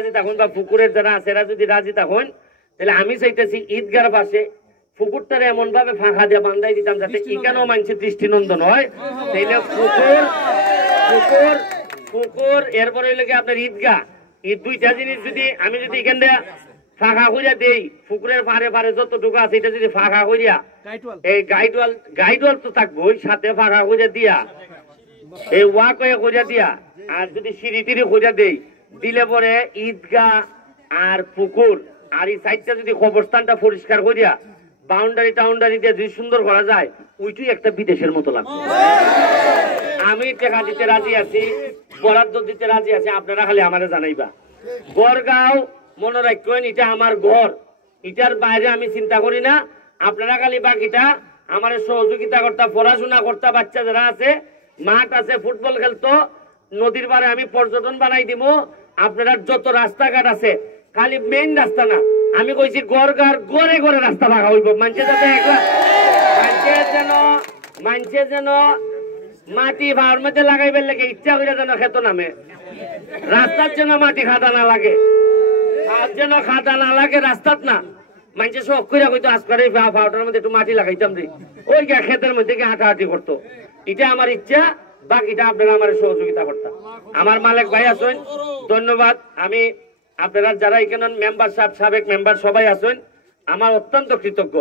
রাজি থাকুন বা পুকুরের যারা আছে এরা যদি রাজি থাকুন তাহলে আমি চাইতেছি ঈদগার পাশে পুকুরটারে এমন ভাবে ফাঁকা দিয়ে বান্ধাই দিতাম যাতে এখানেও মানুষের দৃষ্টিনন্দন হয়। তাইলে পুকুর পুকুর পুকুর এরপরে হইলে কি আপনার ঈদগাহ, এই দুইটা জিনিস যদি আমি যদি এখান দিয়ে ফাঁকা করিয়া দেই, পুকুরের পারে পারে যতটুকু আছে এটা যদি ফাঁকা করিয়া এই গাইডওয়াল তো থাকবো ওই সাথে ফাঁকা করিয়া দিয়া এই ওয়াক হয়ে করিয়া দিয়া আর যদি সিঁড়ি টিড়ি করিয়া দেই দিলে পরে ঈদগাহ আর পুকুর আর এই সাইডটা যদি কবরস্থানটা পরিষ্কার করিয়া বাউন্ডারি টাউন্ডারি দিয়ে যদি সুন্দর করা যায় ওইটাই একটা বিদেশের মতো লাগবে। আমি টাকা দিতে রাজি আছি, বরাদ্দ দিতে রাজি আছি, আপনারা খালি আমারে জানাইবা। গড়গাঁও মনে রাখবেন এটা আমার ঘর, এটার বাইরে আমি চিন্তা করি না। আপনারা খালি বাকিটা আমার সহযোগিতা করতা, পড়াশোনা করতা, বাচ্চা যারা আছে মাঠ আছে ফুটবল খেলতো, নদীর পারে আমি পর্যটন বানাই দিব। আপনারা যত রাস্তাঘাট আছে খালি মেইন রাস্তা না, আমি কইছি গড়গাঁর গড়ে গড়ে রাস্তা ভাঙা হইব। মানুষের যাতে মানুষের যেন মাটি ভাড়ার মধ্যে লাগাইবার লাগে ইচ্ছা করে যেন খেত নামে, রাস্তার যেন মাটি খাদা না লাগে, যেন খাদা না লাগে রাস্তাত না। মানুষের শখ করে হয়তো আজকাল ভাড়াটার মধ্যে একটু মাটি লাগাইতাম রে, ওই ক্ষেতের মধ্যে গিয়ে হাঁটাহাঁটি করতো। এটা আমার ইচ্ছা, বাকিটা আপনারা আমার সহযোগিতা করতাম। আমার মালিক ভাই আছেন, ধন্যবাদ। আপনারা যারা এখানে মেম্বার সাহেব সাবেক মেম্বার সবাই আছেন, আমার অত্যন্ত কৃতজ্ঞ।